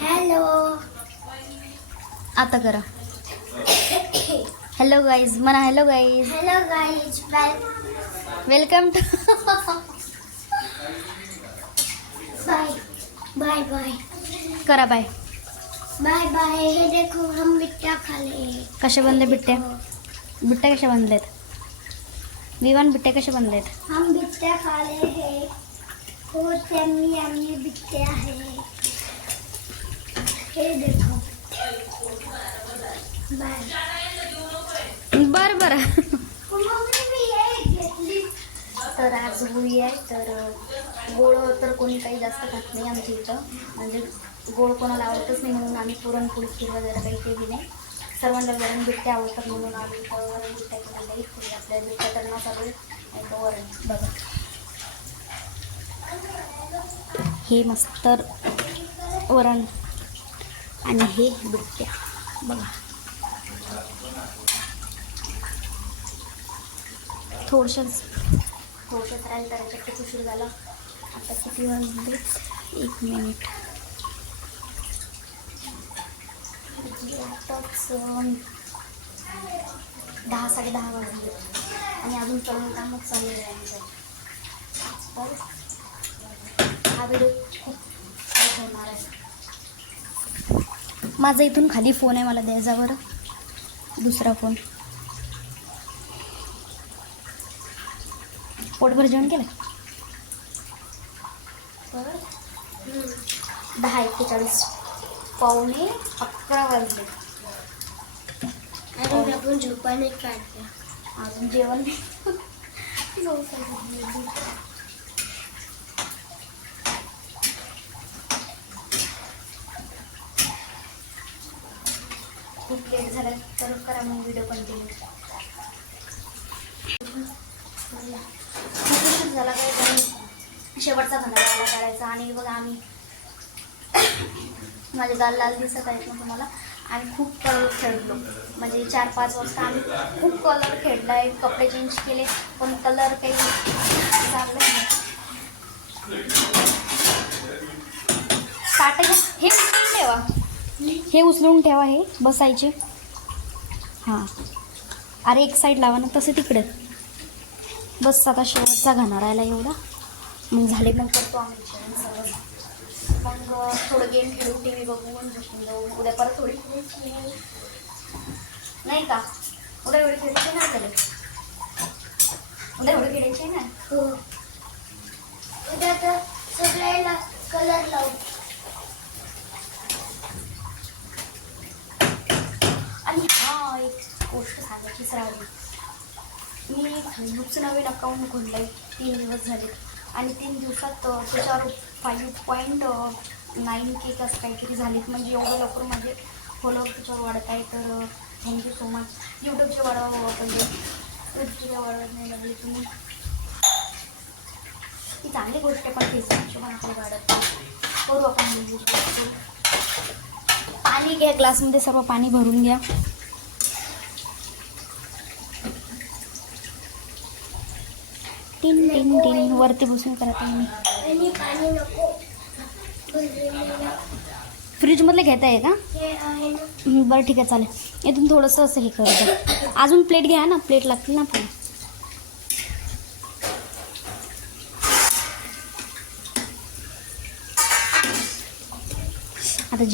Hello आता करा. Hello guys म्हणा. Hello guys. Hello guys. Welcome to bye bye bye करा बाय. Bye bye. हे देखो हम बिट्ट्या खाले. कसे बनले बिट्ट्या? बिट्ट्या कशा बनलेत? विवान बिट्ट्या कशा बनलेत? हम बिट्ट्या खाले है. बहुत यम्मी यम्मी बिट्ट्या है. हे देखो. बाय. बरं बरं. मम्मी मी हे घेतली. तर आज होळी आहे, तर गोड तर कोणी काही जास्त खात नाही आमच्या इथं. म्हणजे गोड कोणाला आवडतच नाही, म्हणून आम्ही पुरणपोळी खीर वगैरे काही केली नाही. सर्वांना वरण बिट्ट्या आवडतात म्हणून आम्ही वरण बिट्ट्या केलेल्या आहेत. आपल्या बिट्ट्या करणं चालू आहे. वरण बघा, हे मस्त वरण आणि हे बिट्ट्या बघा. थोडंसंच राहील, तर याच्यात उशीर झाला. आता किती वाजले? 1 मिनिट. आताच 10 साडे 10 वाजले आणि अजून तळून कामच चालू आहे आमचं. तर हा व्हिडिओ खूप होणार आहे. माझा इथून खाली फोन आहे, मला द्यायचा बरं दुसरा फोन. पोटभर जेवण केलं? तर 10:41 पावणे 11 वाजले. अजून आपण झोपाने काढते. अजून जेवण खूप लेट झाला, तर करा मग व्हिडिओ कंटिन्यू. खूप झाला काय, कारण शेवटचा घंटा काढायचा. आणि बघा आम्ही माझे गाल लाल दिसत आहेत ना तुम्हाला. आम्ही खूप कलर खेळलो, म्हणजे 4-5 वाजता आम्ही खूप कलर खेळला आहे. कपडे चेंज केले, पण कलर काही चांगलं नाही. ताटं हे उचलून ठेवा, हे उचलून ठेवा, हे बसायचे. हां, अरे एक साईड लावा ना, तसे तिकडे. बस आता शेवटचा घाणा राहिला एवढा, मग झाले. मग करतो आम्ही सगळं. मग थोडं गेम खेळू, टी व्ही बघून झोपून जाऊ. उद्या परत थोडी नाही का? उद्या एवढी खेळायची नाही त्याला. उद्या एवढी खेळायची ना. हो, उद्या तर सगळ्याला कलर लावू. आणि हा एक गोष्ट सांगायचीच राहिली. मी फेसबुकचं नवीन अकाउंट खोललं आहे, 3 दिवस झाले. आणि 3 दिवसात त्याच्यावर 5.9K कसं काहीतरी झालेत. म्हणजे एवढं लवकर माझे फॉलोअर त्याच्यावर वाढत आहे. तर थँक्यू सो मच. यूट्यूबचे वाढवा पाहिजे, यूट्यूबचे वाढवत नाही लागले तुम्ही. ही चांगली गोष्ट आहे, पण फेसबुकचे पण आपल्याला वाढत करू आपण. पाणी घ्या, ग्लासमध्ये सर्व पाणी भरून घ्या. टिन टिन टिन वरती बसून करत आहे मी. आणि पाणी नको. फ्रीजमधले घेता आहे का? हे आहे ना. बरं ठीक आहे, चालेल. इथून थोडंसं असं हे करत. अजून प्लेट घ्या ना, प्लेट लागतील ना आपल्याला. आता